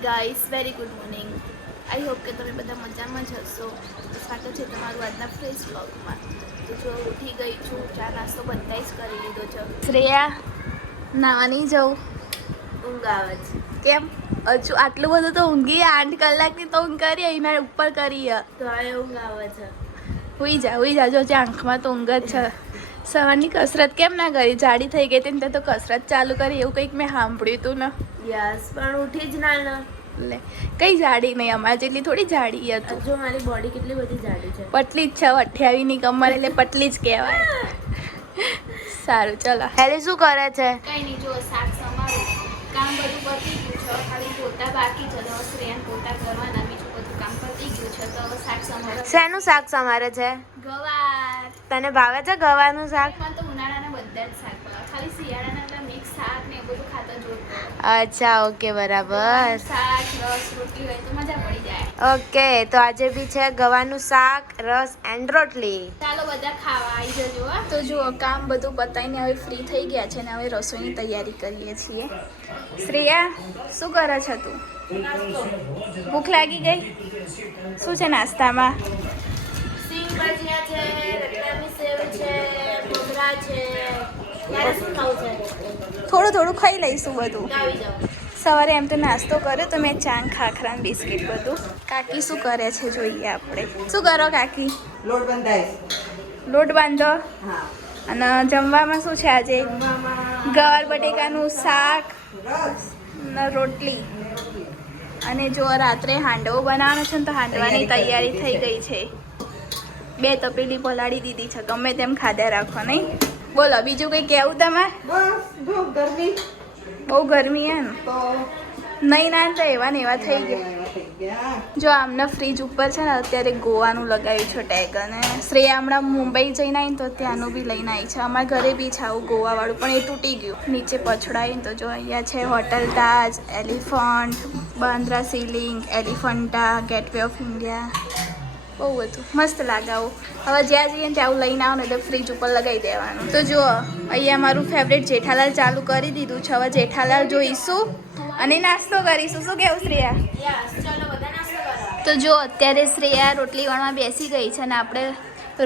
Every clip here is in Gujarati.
Guys very good morning. I hope કે તમે બધા મજામાં જ હશો. સ્વાગત છે તમારું આજના ફ્રેશ વ્લોગમાં. તો જો ઉઠી ગઈ છું, ચા નાસ્તો બધાય જ કરી લીધો છે. શ્રેયા નાવા નહીં જવું, ઊંઘ આવે છે. કેમ હજુ આટલું બધું તો ઊંઘી? 8 કલાકની તો ઊંઘ કરી, એના ઉપર કરી તો હવે ઊંઘ આવે છે. હુઈ જા જો આંખમાં તો ઊંઘ જ છે. સવારની કસરત કેમ ના કરી? જાડી થઈ ગઈ હતી ને તો કસરત ચાલુ કરી એવું કંઈક મેં સાંભળ્યું હતું ને. યસ, પણ ઉઠી જ ના લે. કઈ જાડી નહીં, અમારા જેટલી થોડી જાડી હતી. જો મારી બોડી કેટલી બધી જાડી છે. પતલી જ છે, 28 ની કમર એટલે પતલી જ કહેવાય. સારું ચલો. હેલી શું કરે છે? કઈ નહીં, જો શાક સમારું, કામ બધું પતી ગયું છે, ખાલી પોતા બાકી છે. તો શ્રેયાને પોતા કરવાના, બીજું બધું કામ પતી ગયું છે. તો હવે શાક સમારે. શેનું શાક સમારે છે? ગવાર. તને ભાવે છે ગવારનું શાક? મને તો ઉનાળાના બધા જ શાક ભાવે, ખાલી શિયાળાના એટલે મિક્સ શાક ને એ બધું ખાતા જોડતો. અચ્છા, ઓકે, બરાબર. શાક રસ રોટલી હોય તો મજા પડી જાય. ઓકે, તો આજે બી છે ગવાનું શાક, રસ એન્ડ રોટલી. ચાલો બધા ખાવા આવી જજો. તો જુઓ, કામ બધું પતાઈને હવે ફ્રી થઈ ગયા છે ને હવે રસોઈની તૈયારી કરીએ છીએ. શ્રેયા શું કરે છે તું? ભૂખ લાગી ગઈ? શું છે નાસ્તામાં? સિંગ ભજીયા છે, રતલામી સેવ છે, મમરા છે. તારે શું ખાવું છે? થોડું ખાઈ લઈશું બધું. સવારે એમ તો નાસ્તો કર્યો તો મેં ચાંગ ખાખરા ને બિસ્કિટ બધું. કાકી શું કરે છે જોઈએ આપણે. શું કરો કાકી? લોટ બંધાય. લોટ બાંધો. હા. અને જમવામાં શું છે આજે? ગવાર બટેકાનું શાક ને રોટલી. અને જો રાત્રે હાંડવો બનાવવાનો છે ને તો હાંડવાની તૈયારી થઈ ગઈ છે. 2 તપેલી પલાળી દીધી છે, ગમે તેમ ખાધા રાખો નહીં. બોલો બીજું કંઈ કહેવું તમારે? બસ જો ગરમી બહુ ગરમી હે ને? તો નહીં ના તો એવા ને એવા થઈ ગયા. જો આમને ફ્રીજ ઉપર છે ને અત્યારે ગોવાનું લગાવ્યું છે ટેગ, અને શ્રેયા હમણાં મુંબઈ જઈને આવીને તો ત્યાંનું બી લઈને આવી છે. અમારા ઘરે બી છે આવું ગોવાવાળું, પણ એ તૂટી ગયું. નીચે પછડાઈને તો જો અહીંયા છે hotel Taj, elephant, Bandra ceiling, Elephanta, gateway of India, બહુ બધું મસ્ત લાગાવું. હવે જ્યાં જઈએ ને ત્યાં લઈને આવો ને એટલે ફ્રીજ ઉપર લગાવી દેવાનું. તો જુઓ, અહીંયા મારું ફેવરેટ જેઠાલાલ ચાલુ કરી દીધું છે. હવે જેઠાલાલ જોઈશું અને નાસ્તો કરીશું. શું કેવું શ્રેયા? તો જો અત્યારે શ્રેયા રોટલી વણવા બેસી ગઈ છે અને આપણે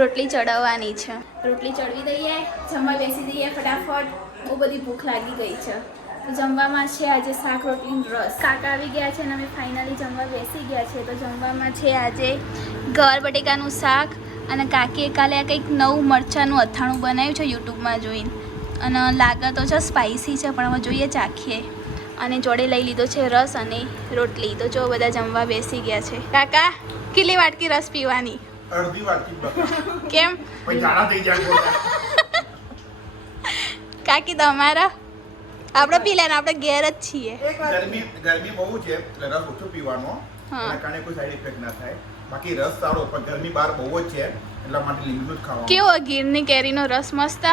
રોટલી ચડાવવાની છે. રોટલી ચડવી દઈએ, જમવા બેસી દઈએ ફટાફટ. બહુ બધી ભૂખ લાગી ગઈ છે. તો જમવામાં છે આજે શાક રોટલી રસ. કાકા આવી ગયા છે અને અમે ફાઇનલી જમવા બેસી ગયા છે. તો જમવામાં છે આજે ગવાર બટેકાનું શાક, અને કાકીએ કાલે આ કંઈક નવું મરચાંનું અથાણું બનાવ્યું છે યુટ્યુબમાં જોઈને, અને લાગે તો છે સ્પાઇસી છે, પણ હવે જોઈએ ચાખીએ. અને જોડે લઈ લીધો છે રસ અને રોટલી. તો જો બધા જમવા બેસી ગયા છે. કાકા કેટલી વાટકી રસ પીવાની? અડધી વાટકી. કેમ? પછી ઝાડા થઈ જાય. કાકી તમારા? આપણે પી લેના, આપણે ઘેર જ છીએ. ગરમી બહુ છે એટલે રસ ઓછો પીવાનો, એના કારણે કોઈ સાઈડ ઇફેક્ટ ના થાય. બાકી રસ સારો, પણ ગરમી બહાર બહુ જ છે એટલા માટે લીંબુ જ ખાવાનું. કેવો ગીરની કેરીનો રસ મસ્ત?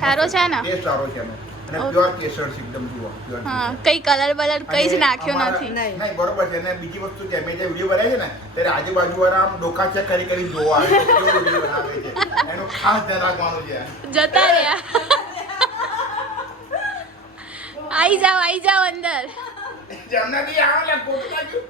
સારો છે ને? ટેસ્ટ સારો છે એનો. અને પ્યોર કેસર છે એકદમ જુઓ. હા, કઈ કલર બલર કઈ જ નાખ્યો નથી. નહીં, બરોબર છે. અને બીજી વસ્તુ કે મેં જે વિડીયો બનાવી છે ને ત્યારે આજુબાજુ વાળા આમ ડોકા ચેક કરી જોવા આવે છે કેવો વિડીયો બનાવે છે, એનું ખાસ ધ્યાન રાખવાનું છે. જતા રહ્યા. આઈ જાઓ અંદર. જમનાથી આવો લે કોટ લાગ્યું.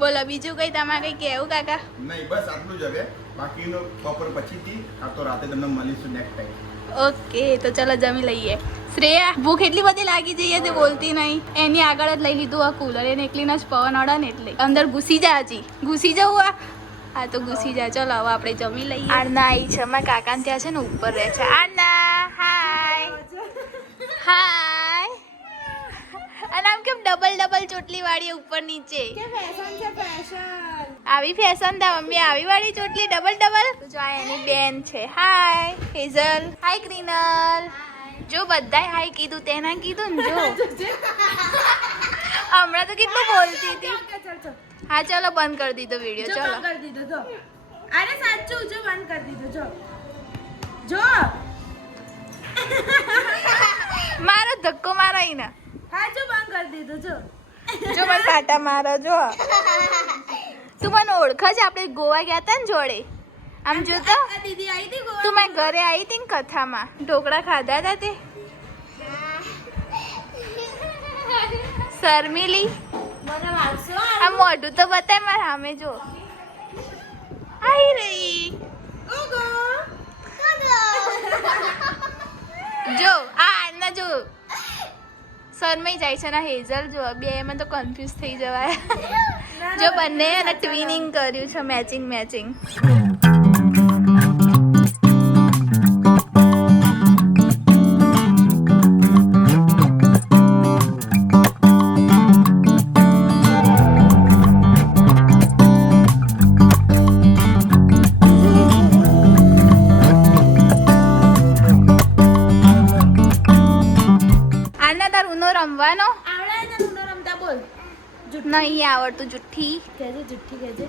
બોલો બીજું કઈ તમારે કઈ કહેવું કાકા? નહીં, બસ આટલું જ હવે. બાકીનું બપોર પછીથી આ તો રાતે તમને મળીશું નેક્સ્ટ ટાઈમ. ઓકે, તો ચલો જમી લઈએ. શ્રેયા ભૂખ એટલી બધી લાગી જઈએ તે બોલતી નહીં. એની આગળ જ લઈ લીધું આ કુલર, એને એકલીનો જ પવન અડે ને એટલે અંદર ઘૂસી જા. હજી ઘૂસી જવું આ? હા તો ઘૂસી જા. ચલો હવે આપણે જમી લઈએ. આરના આવી છે અમારા કાકા ત્યાં છે ને ઉપર રહે છે. આરના હાય હાય. અને આમ કેમ ડબલ ચોટલી વાળી ઉપર નીચે? આવી ફેશન તા મમ્મી, આવી વાળી ચોટલી ડબલ. જો આ એની બેન છે. હાય હેઝલ. હાય ક્રિનલ. જો બધાય હાય કીધું, તે ના કીધું ને? જો હમણાં તો કેટલું બોલતી હતી. હા ચલો બંધ કરી દીધો વિડીયો. ચલો કરી દીધો. અરે સાચું, જો બંધ કરી દીધો. જો મારો ધક્કો મારાઈ ને. હા જો બંધ કરી દીધો. જો મને કાટા મારો. જો તું મને ઓળખે છે? આપણે ગોવા ગયા હતા ને જોડે. આમ જો તો દીદી આવી હતી ગોવા. તું મારા ઘરે આવી હતી ને કથામાં, ઢોકળા ખાધા હતા તે. શર્મિલી મને વાગશો આ મોઢું તો બતાય મારે સામે જો આઈ રહી જો આ આના જો શરમાઈ જાય છે ને હેઝલ જો બે એમાં તો કન્ફ્યુઝ થઈ જવાય જો બંને એને ટ્વિનિંગ કર્યું છે મેચિંગ રમવાનો આવડે ને તું રમતા બોલ નહીં આવડતું જુઠ્ઠી કહેજે જુઠ્ઠી કહેજે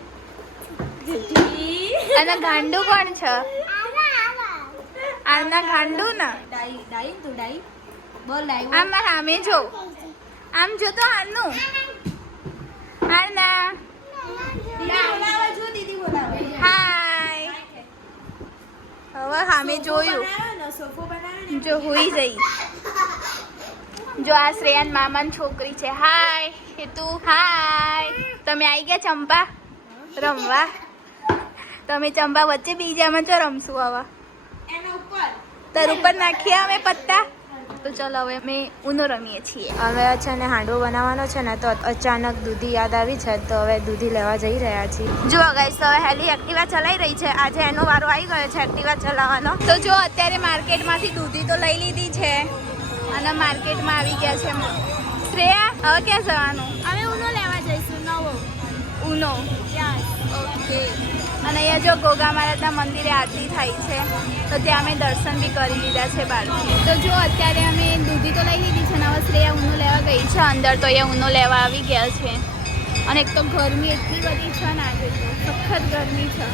જુઠ્ઠી અને ગાંડુ કોણ છે આના ગાંડુ ને ડાઈ ડાઈ તું ડાઈ બોલ ડાઈ આમ મારા સામે જો આમ જો તો આનું આના દીદી બોલાવે જો દીદી બોલાવે હાય હવે સામે જોયું બનાવ્યો ને સોફો બનાવ્યો ને જો હુઈ જઈ જો આ શ્રેયાન મામાની છોકરી છે હાય હેતુ હાય તમે આવી ગયા ચંપા રમવા તમે ચંપા વચ્ચે બીજામાં તો રમશું હવે એના ઉપર તાર ઉપર નાખીએ અમે પત્તા તો ચલો હવે અમે ઉનો રમીએ છીએ હવે છે ને હાંડવો બનાવવાનો છે ને તો અચાનક દૂધી યાદ આવી છે તો હવે દૂધી લેવા જઈ રહ્યા છીએ જો ગાઈસ તો હવે હેલી એક્ટિવા ચલાવી રહી છે આજે એનો વારો આવી ગયો છે એક્ટિવા ચલાવવાનો તો જો અત્યારે માર્કેટમાંથી દૂધી તો લઈ લીધી છે અને માર્કેટમાં આવી ગયા છે શ્રેયા હવે ક્યાં જવાનું હવે ઉનો લેવા જઈશું નવો ઉનો યસ ઓકે અને અહીંયા જો ગોગા મહારાજના મંદિરે આરતી થાય છે તો ત્યાં અમે દર્શન બી કરી લીધા છે બહારથી તો જો અત્યારે અમે દૂધી તો લઈ લીધી છે ને હવે શ્રેયા ઉનો લેવા ગઈ છે અંદર તો અહીંયા ઉનો લેવા આવી ગયા છે અને એક તો ગરમી એટલી બધી છે ને આજે તો સખત ગરમી છે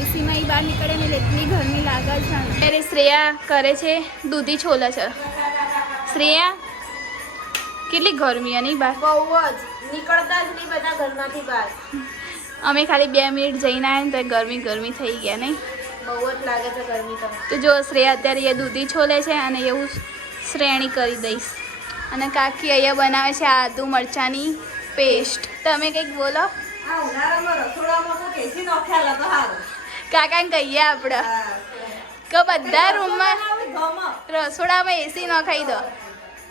એસીમાં બહાર નીકળે ને એટલી ગરમી લાગે છે અત્યારે શ્રેયા કરે છે દૂધી છોલે છે શ્રેયા કેટલી ગરમી નહીં બહાર બહુ જ નીકળતા જ નહીં બધા ઘરમાંથી બહાર અમે ખાલી 2 મિનિટ જઈને આવ્યા ને તો ગરમી થઈ ગયા નહીં બહુ જ લાગે છે ગરમી તો જો શ્રેયા અત્યારે એ દૂધી છોલે છે અને એવું શ્રેણી કરી દઈશ અને કાકી અહીંયા બનાવે છે આદુ મરચાંની પેસ્ટ તમે કંઈક બોલો આ ઉનાળામાં રસોડામાં કોઈ એસી નોખ્યા તો સારું કાકાને કહીએ આપણે કે બધા રૂમમાં રસોડામાં એસી નખાઈ દો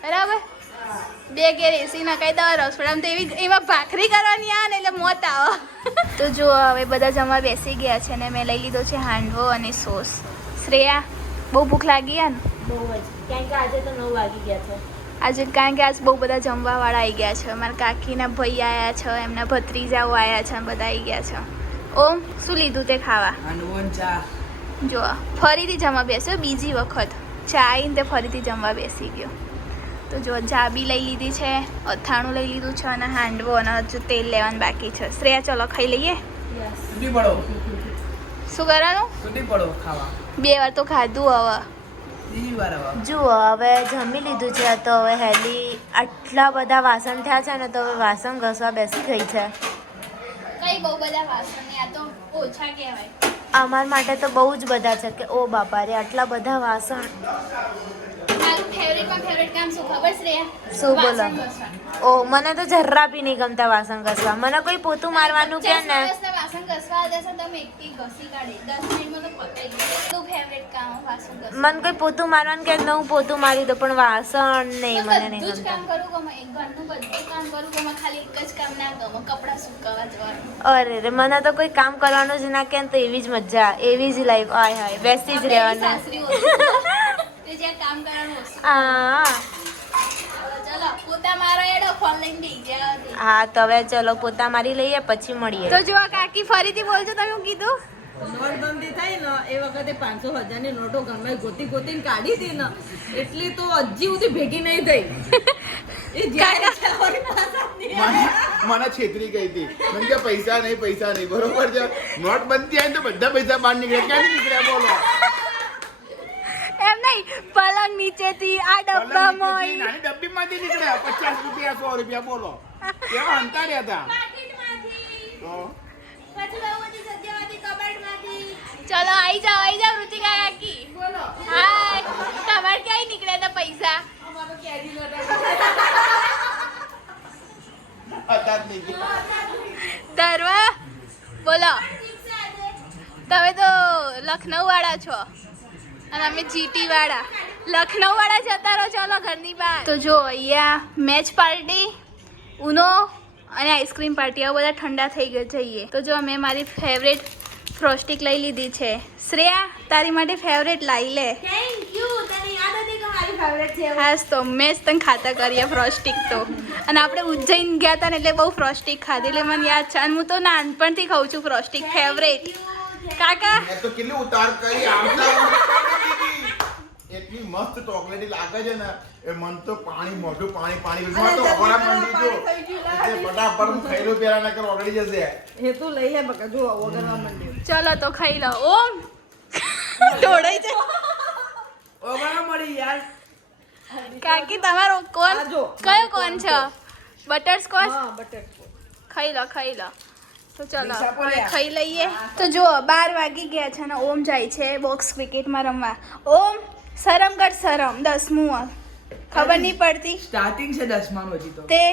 બરાબર 2 ઘેર એસી નખાઈ દો રસોડામાં તો એમાં ભાખરી કરવાની આ ને એટલે મોત આવો તો જો હવે બધા જમવા બેસી ગયા છે ને મેં લઈ લીધો છે હાંડવો અને સોસ શ્રેયા બહુ ભૂખ લાગી યા ને બહુ જ કારણ કે આજે તો 9 વાગી ગયા છે આજે કારણ કે આજ બહુ બધા જમવાવાળા આવી ગયા છે મારા કાકીના ભાઈ આવ્યા છે એમના ભત્રીજાઓ આવ્યા છે બધા આવી ગયા છે ઓમ શું લીધું તે ખાવા જો ફરીથી જમવા બેસ્યો બીજી વખત ચા આવીને તે ફરીથી જમવા બેસી ગયો તો જો જાબી લઈ લીધી છે અથાણું લઈ લીધું છે અને હાંડવો અને હજુ તેલ લેવાનું બાકી છે શ્રેયા ચલો ખાઈ લઈએ સુધી પડો શું કરવાનું સુધી પડો ખાવા 2 વાર તો ખાધું હવે ત્રીજી વાર હવે જુઓ હવે જમી લીધું છે તો હવે હેલી આટલા બધા વાસણ થયા છે ને તો હવે વાસણ ઘસવા બેસી ગઈ છે કઈ બહુ બધા વાસણ આ તો ઓછા કહેવાય અમાર માટે તો બહુ જ બધા છે કે ઓ બાપા રે આટલા બધા વાસણ મારું ફેવરેટ કામ શું ખબર શ્રેયા શું બોલો વાસણ ઘસવાનું. ઓ મને તો જરા બી નહીં ગમતા વાસણ ઘસવા મને કોઈ પોતું મારવાનું કે ને વાસણ ઘસવા દેશે તમે એકથી ઘસી કાઢી 10 મિનિટમાં તો પતાઈ ગયું તું ફેવરેટ કામ વાસણ ઘસવાનું મને કોઈ પોતું મારવાનું કે હું પોતું મારી દઉં પણ વાસણ નહીં મને નહીં બધું જ ગમતા કામ કરું ગમે એક ઘરનું બધું કામ કરું ગમે ખાલી એક જ કામ ના ગમે કપડાં સુકવવા જવાનું અરે રે મને તો કોઈ કામ કરવાનું જ ના કે ને તો એવી જ મજા એવી જ લાઈફ આય હાય બેસી જ રહેવાનું સાસરી ઓછી તે જ્યાં કામ કરવાનું ઓછું હા ચલો પોતા મારો એડો ફોન લઈને બેસી ગયા હા તો હવે ચલો પોતા મારી લઈએ પછી મળીએ તો જો કાકી ફરીથી બોલજો તમે હું કીધું નોટબંધી થઈ ને એ વખતે 500,000 ની નોટો ગમે ગોતીને કાઢી હતી ને એટલી તો હજી સુધી ભેગી નહીં થઈ એ જ્યારે મને છેતરી ગઈ હતી મને કે પૈસા નહીં બરોબર છે નોટબંધી આવી તો બધા પૈસા બહાર નીકળ્યા ક્યાંથી નીકળ્યા બોલો એમ નહીં પલંગ નીચેથી આ ડબ્બામાં નાની ડબ્બીમાંથી નીકળ્યા 50 રૂપિયા 100 રૂપિયા બોલો કેવા અંતા રહ્યા હતા તો ચલો આવી જાઓ ઋતિકા કાકી બોલો હાય તમારે ક્યાંય નીકળ્યા હતા પૈસા ધરવા બોલો, તમે તો લખનઉ વાળા છો અને અમે જીટી વાળા. લખનઉ વાળા જતા રહો, ચાલો ઘરની બહાર. તો જો અહીંયા મેચ પાર્ટી, ઉનો અને આઈસ્ક્રીમ પાર્ટી આવા બધા ઠંડા થઈ ગયા જઈએ. તો જો મેં મારી ફેવરેટ ફ્રોસ્ટિક લઈ લીધી છે. શ્રેયા તારી માટે ફેવરેટ લાવી લે. Thank you. તને યાદ હતી કે મારી ફેવરેટ છે? હાસ તો મેં જ તને ખાતા કરીએ ફ્રોસ્ટિક તો. અને આપણે ઉજ્જૈન ગયા હતા ને એટલે બહુ ફ્રોસ્ટિક ખાધી એટલે મને યાદ છે. અને હું તો નાનપણથી ખાઉં છું ફ્રોસ્ટિક, ફેવરેટ. કાકા મેં તો કેટલી ઉતાર કરી આમલા એટલી મસ્ત ચોકલેટી લાગે છે ને એ મન તો પાણી મોઢું પાણી પાણી તો ઓગળા માંડી જો એટલે ફટાફટ હું ખાઈ લો પેલા નકર ઓગળી જશે. હે તું લઈ લે બકા, જો વગરવા માંડ્યું. ચલો તો ખાઈ લો. ઓમ ઢોળાઈ જાય. ઓગળવા મળી યાર. કાકી તમારો કોણ, આ જો, કયો કોણ છે? બટરસ્કોચ. હા બટર. ખાઈ લો ખાઈ લો. તો ચલો પૈસા હવે પડ્યા. ખાઈ લઈએ. તો જો 12 વાગી ગયા છે અને ઓમ જાય છે બોક્સ ક્રિકેટમાં રમવા. ઓમ શરમ કર શરમ, 10મું ખબર નહીં પડતી સ્ટાર્ટિંગ છે 10માનું હજી તો. તે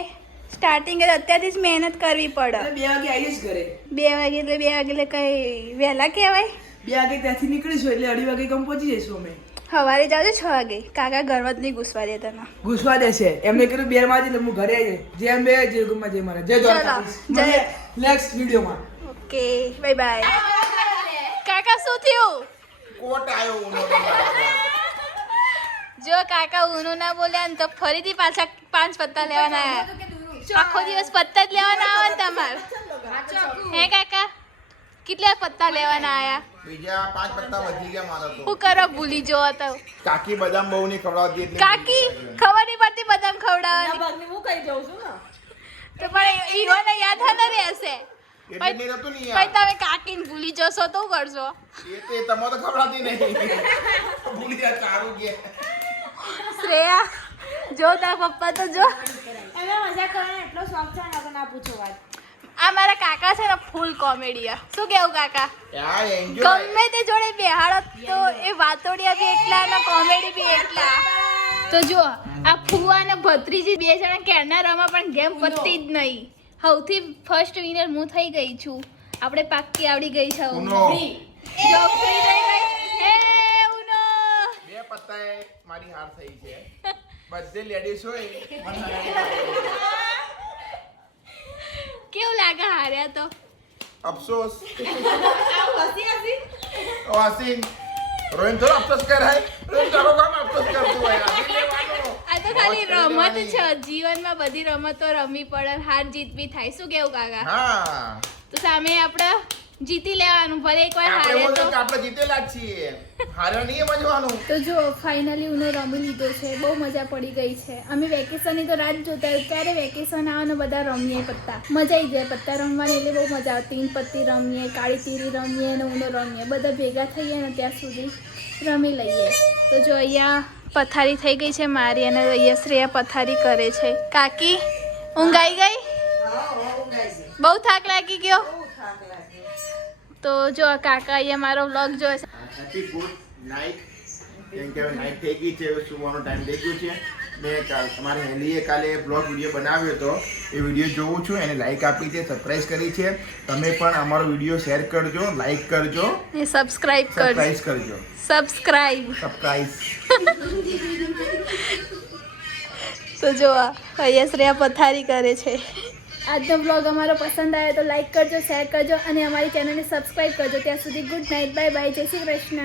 સ્ટાર્ટિંગ અત્યારથી જ મહેનત કરવી પડે. અને 2 વાગે આવીશ ઘરે. 2 વાગે એટલે કઈ વહેલા કહેવાય? 2 વાગે ત્યાંથી નીકળીશું એટલે 2:30 વાગે કમ પહોંચી જઈશું અમે. સવારે જાવ 6 વાગે. કાકા ઘરમાં જ નહીં ઘૂસવા દે તને. ઘૂસવા દેશે એમને કીધું 2 વાગે એટલે હું ઘરે આવી જાય. જેમ બે જે ગુમમાં જે મારે જય દ્વારકાધીશ. ચલો, જય. નેક્સ્ટ વિડીયોમાં. Okay bye bye. કાકા શું થયું? કોટ આવ્યો ઉનો. જો કાકા ઊનું ના બોલ્યા ને તો ફરીથી પાછા 5 પત્તા લેવાના આવ્યા. આખો દિવસ પત્તા જ લેવાના આવે ને તમારે. હે કાકા કેટલા પત્તા લેવાના આયા? બીજા 5 પત્તા વધી ગયા મારા તો. શું કરો ભૂલી જો તો? કાકી બદામ બહુ નહીં ખવડાવતી એટલે કાકી ખબર નહીં પડતી બદામ ખવડાવવાની. ભાગની હું કઈ જાઉં છું ને. તો પણ ઈરોને યાદ ન રહેશે. એટલે મેં નતું નહીં પછી યાર. તમે કાકીને ભૂલી જશો તો શું કરશો? એ તો તમારે તો ખવડાવતી નહીં. ભૂલી જા સારું કે. શ્રેયા જો તાર પપ્પા તો જો. એમને મજાક કરવાનો એટલો શોખ છે ને કે ના પૂછો વાત. આ મારા કાકા છે ને ફૂલ કોમેડિયા. શું કેવું કાકા? યાર એન્જોય. ગમે તે જોડે બેહાડો તો એ વાતોડિયા બી એટલા અને કોમેડી બી એટલા. તો જો આ ફુવા અને ભત્રીજી 2 જણા કેરના રમા પણ ગેમ પતી જ નહીં. સૌથી ફર્સ્ટ વિનર હું થઈ ગઈ છું. આપણે પાક્કી આવડી ગઈ છે. ઉનો. જો free થઈ ગઈ. હે ઉનો. 2 પત્તાએ મારી હાર થઈ છે. બધે લેડીઝ હોય મને હારી. કેવું લાગે હાર્યા તો? અફસોસ. હસી હસી. વાસીન રોહિન થોડો અફસોસ કર હે. રોહિન તારો કામ અફસોસ કરતું હોય. આથી લેવાનો. આ તો ખાલી રમત છે. જીવનમાં બધી રમતો રમવી પડે. હાર જીત બી થાય. શું કેવું કાકા? હા. તો સામે આપણે જીતી લેવાનું. ભલે એકવાર આપણે હારે બોલતો તો. કે આપણે જીતેલા જ છીએ. હાર્યા નહીં સમજવાનું. તો જો ફાઇનલી ઉનો રમી લીધો છે. બહુ મજા પડી ગઈ છે. અમે વેકેશનની તો રાત જોતા ક્યારે વેકેશન આવે ને બધા રમીએ પત્તા. મજા આવી જાય પત્તા રમવાની એટલે બહુ મજા આવે. 3 પત્તી રમીએ, કાળી તીરી રમીએ અને ઉનો રમીએ. બધા ભેગા થઈએ ને ત્યાં સુધી રમી લઈએ. તો જો અહીંયા પથારી થઈ ગઈ છે મારી અને અહીંયા શ્રેયા પથારી કરે છે. કાકી ઊંઘ આવી ગઈ? બહુ થાક લાગી ગયો? તો જો આ કાકા અહીંયા મારો વ્લોગ જોવે છે. Happy good night. કેમ કે હવે નાઇટ થઈ ગઈ છે, હવે સુવાનો ટાઈમ થઈ ગયો છે. મેં તમારે હેલીએ કાલે બ્લોગ વિડીયો બનાવ્યો હતો. એ વિડીયો જોઉં છું, એને લાઈક આપી છે, સરપ્રાઈઝ કરી છે. તમે પણ અમારો વિડીયો શેર કરજો, લાઈક કરજો, ને સબસ્ક્રાઇબ કરજો. સરપ્રાઈઝ કરજો. સબસ્ક્રાઇબ. સરપ્રાઈઝ. તો જો અહીંયા શ્રેયા પથારી કરે છે. આજનો બ્લોગ અમારો પસંદ આવ્યો તો લાઈક કરજો, શેર કરજો અને અમારી ચેનલને સબસ્ક્રાઇબ કરજો. ત્યાં સુધી ગુડ નાઇટ, બાય બાય, જય શ્રી કૃષ્ણ.